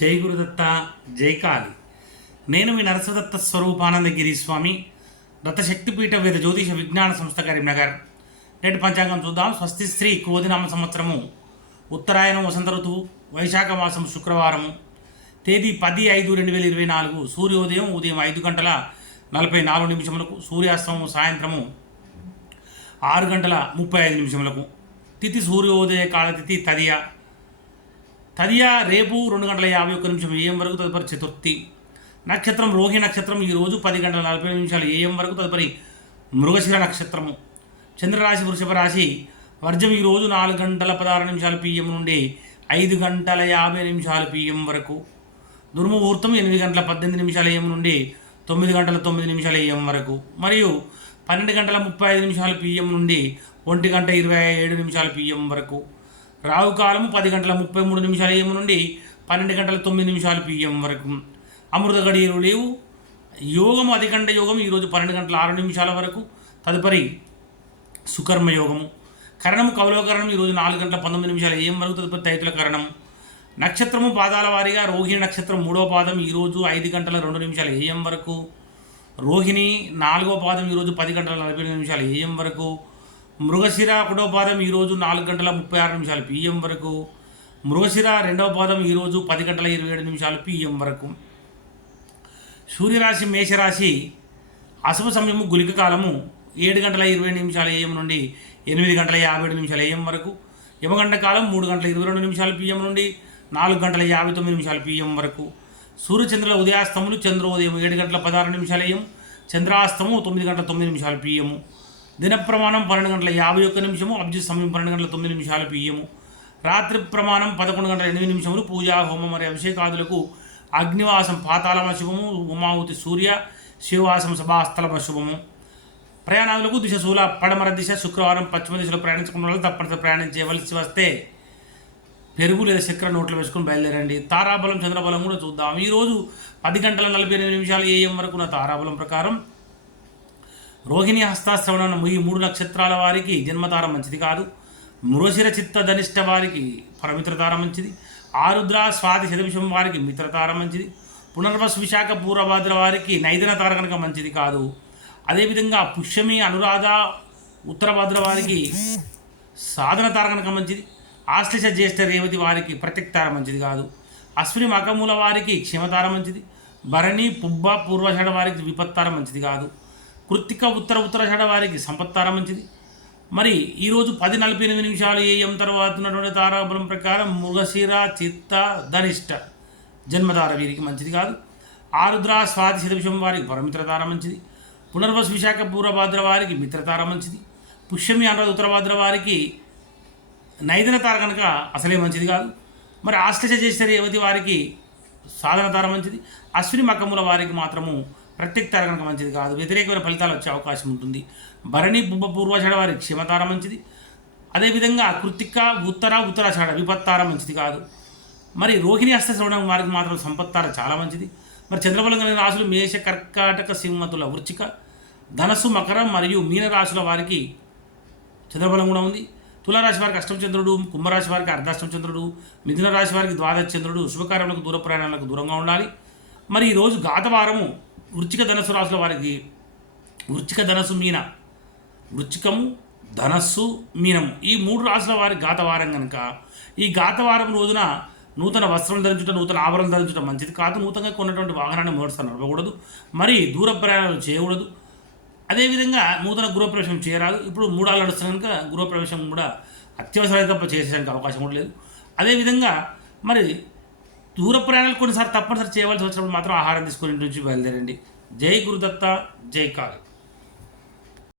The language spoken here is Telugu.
జై గురుదత్త జై కాళి. నేను మీ నరసదత్త స్వరూపానందగిరి స్వామి దత్తశక్తిపీఠ వేద జ్యోతిష విజ్ఞాన సంస్థ కరీంనగర్. నేటి పంచాంగం చూద్దాం. స్వస్తి శ్రీ క్రోధినామ సంవత్సరము ఉత్తరాయణం వసంత ఋతువు వైశాఖ మాసం శుక్రవారము. తేదీ పది ఐదు రెండు వేల ఇరవై నాలుగు సూర్యోదయం ఉదయం ఐదు గంటల నలభై నాలుగు నిమిషములకు సూర్యాస్తమం సాయంత్రము ఆరు గంటల ముప్పై ఐదు నిమిషములకు. తిథి సూర్యోదయ కాలతిథి తదియ. తదియా రేపు రెండు గంటల యాభై ఒక్క నిమిషం ఏఎం వరకు తదుపరి చతుర్థి నక్షత్రం రోహి నక్షత్రం ఈరోజు పది గంటల నలభై నిమిషాలు ఏఎం వరకు తదుపరి మృగశిర నక్షత్రము. చంద్రరాశి వృషభ రాశి వర్జం ఈరోజు నాలుగు గంటల పదహారు నిమిషాల పిఎం నుండి ఐదు గంటల యాభై నిమిషాల పిఎం వరకు. దుర్ముహూర్తం ఎనిమిది గంటల పద్దెనిమిది నిమిషాల ఏఎం నుండి తొమ్మిది గంటల తొమ్మిది నిమిషాల ఏఎం వరకు. మరియు పన్నెండు గంటల ముప్పై ఐదు నిమిషాల పిఎం నుండి ఒంటి గంట ఇరవై ఏడు నిమిషాల పిఎం వరకు. రావు కాలం పది గంటల ముప్పై మూడు నిమిషాల ఏఎం నుండి పన్నెండు గంటల తొమ్మిది నిమిషాలు పిఎం వరకు. అమృత గడియలు లేవు. యోగం అధికండ యోగం ఈరోజు పన్నెండు గంటల ఆరు నిమిషాల వరకు. తదుపరి సుకర్మ యోగము. కరణము కవలోకరణం ఈరోజు నాలుగు గంటల పంతొమ్మిది నిమిషాల ఏం వరకు? తదుపరి తైతుల కరణం. నక్షత్రము పాదాల వారీగా రోహిణి నక్షత్రం మూడవ పాదం ఈరోజు ఐదు గంటల రెండు నిమిషాల ఏఎం వరకు. రోహిణి నాలుగవ పాదం ఈరోజు పది గంటల నలభై ఎనిమిది నిమిషాల ఏఎం వరకు. మృగశిర ఒకటో పాదం ఈరోజు నాలుగు గంటల ముప్పై ఆరు నిమిషాలు పిఎం వరకు. మృగశిర రెండవ పాదం ఈరోజు పది గంటల ఇరవై ఏడు నిమిషాలు పిఎం వరకు. సూర్యరాశి మేషరాశి అశుభ సమయము గులిక కాలము ఏడు గంటల ఇరవై నిమిషాల ఏఎం నుండి ఎనిమిది గంటల యాభై ఏడు నిమిషాల ఏఎం వరకు. యమగంట కాలం మూడు గంటల ఇరవై రెండు నిమిషాల పిఎం నుండి నాలుగు గంటల యాభై తొమ్మిది నిమిషాల పిఎం వరకు. సూర్యచంద్రుల ఉదయాస్తములు చంద్రోదయం ఏడు గంటల పదహారు నిమిషాల ఏం చంద్రాస్తము తొమ్మిది గంటల తొమ్మిది నిమిషాల పిఎము దిన ప్రమాణం పన్నెండు గంటల యాభై ఒక్క నిమిషము అబ్జి సమయం పన్నెండు గంటల తొమ్మిది నిమిషాలు పిఎము. రాత్రి ప్రమాణం పదకొండు గంటల ఎనిమిది నిమిషములు పూజా హోమం మరియు అభిషేకాదులకు అగ్నివాసం పాతాళమ శుభము ఉమావతి సూర్య శివవాసం సభాస్థలమ శుభము. ప్రయాణాలకు దిశ శూల పడమర దిశ శుక్రవారం పశ్చిమ దిశలో ప్రయాణించుకున్న వాళ్ళు తప్పనిసరి ప్రయాణం చేయవలసి వస్తే పెరుగు లేదా చక్కెర నోట్లో వేసుకొని బయలుదేరండి. తారాబలం చంద్రబలం కూడా చూద్దాం. ఈరోజు పది గంటల నలభై ఎనిమిది నిమిషాలు ఏఎం వరకు నా తారాబలం ప్రకారం రోహిణి హస్తాశ్రవణం ఈ మూడు నక్షత్రాల వారికి జన్మతారం మంచిది కాదు. మృషిర చిత్త ధనిష్ట వారికి పరమిత్రతారం మంచిది. ఆరుద్ర స్వాతి శతవిషం వారికి మిత్రతారం మంచిది. పునర్వస్ విశాఖ పూర్వభాద్ర వారికి నైదన తార కనుక మంచిది కాదు. అదేవిధంగా పుష్యమి అనురాధ ఉత్తరభాద్ర వారికి సాధన తార కనుక మంచిది. ఆశ్లేష జ్యేష్ఠ రేవతి వారికి ప్రత్యక్తార మంచిది కాదు. అశ్విని మకమూల వారికి క్షమతార మంచిది. భరణి పుబ్బ పూర్వషడ వారికి విపత్తార మంచిది కాదు. కృత్తిక ఉత్తర ఉత్తరషడ వారికి సంపత్తార మంచిది. మరి ఈరోజు పది నలభై ఎనిమిది నిమిషాలు ఏఎం తర్వాత ఉన్నటువంటి తారాబలం ప్రకారం మృగశిర చిత్త ధనిష్ట జన్మధార వీరికి మంచిది కాదు. ఆరుద్ర స్వాతి శతవిషం వారికి పరమిత్రతార మంచిది. పునర్వసు విశాఖ పూర్వభాద్ర వారికి మిత్రతార మంచిది. పుష్యమి అనురాధ ఉత్తరభాద్ర వారికి నైదన తార కనుక అసలే మంచిది కాదు. మరి ఆశ్లేష చేసిన రేవతి వారికి సాధన తార మంచిది. అశ్విని మకముల వారికి మాత్రము ప్రత్యేక కనుక మంచిది కాదు. వ్యతిరేకమైన ఫలితాలు వచ్చే అవకాశం ఉంటుంది. భరణి బుబ్బ పూర్వాషాఢ వారికి క్షమతార మంచిది. అదేవిధంగా కృతిక ఉత్తర ఉత్తరాషాఢ విపత్తార మంచిది కాదు. మరి రోహిణి హస్త శ్రవణం వారికి మాత్రం సంపత్తార చాలా మంచిది. మరి చంద్రబలం కలిగిన రాశులు మేష కర్కాటక సింహతుల వృచ్చిక ధనస్సు మకరం మరియు మీన రాశుల వారికి చంద్రబలం కూడా ఉంది. తులారాశి వారికి అష్టమచంద్రుడు కుంభరాశి వారికి అర్ధాష్టమచంద్రుడు మిథున రాశి వారికి ద్వాదశ చంద్రుడు శుభకార్యములకు దూర ప్రయాణాలకు దూరంగా ఉండాలి. మరి ఈరోజు గాతవారము వృచ్చిక ధనస్సు రాసుల వారికి వృచ్చిక ధనస్సు మీన. వృచ్చికము ధనస్సు మీనము. ఈ మూడు రాశుల వారి గాతవారం కనుక ఈ గాతవారం రోజున నూతన వస్త్రం ధరించడం నూతన ఆభరణం ధరించడం మంచిది కాదు. నూతనంగా కొన్నటువంటి వాహనాన్ని మొదటిసారి నడవకూడదు మరి దూర ప్రయాణాలు చేయకూడదు. అదేవిధంగా నూతన గృహప్రవేశం చేయరాదు. ఇప్పుడు మూడాలు నడుస్తున్న కనుక గృహప్రవేశం కూడా అత్యవసరంగా తప్ప అవకాశం కూడా లేదు. అదేవిధంగా మరి దూర ప్రయాణాలు కొన్నిసార్లు తప్పనిసరి చేయవలసి వచ్చినప్పుడు మాత్రం ఆహారం తీసుకొని ఇంటి నుంచి బయలుదేరండి. జై గురుదత్త జై కాళీ.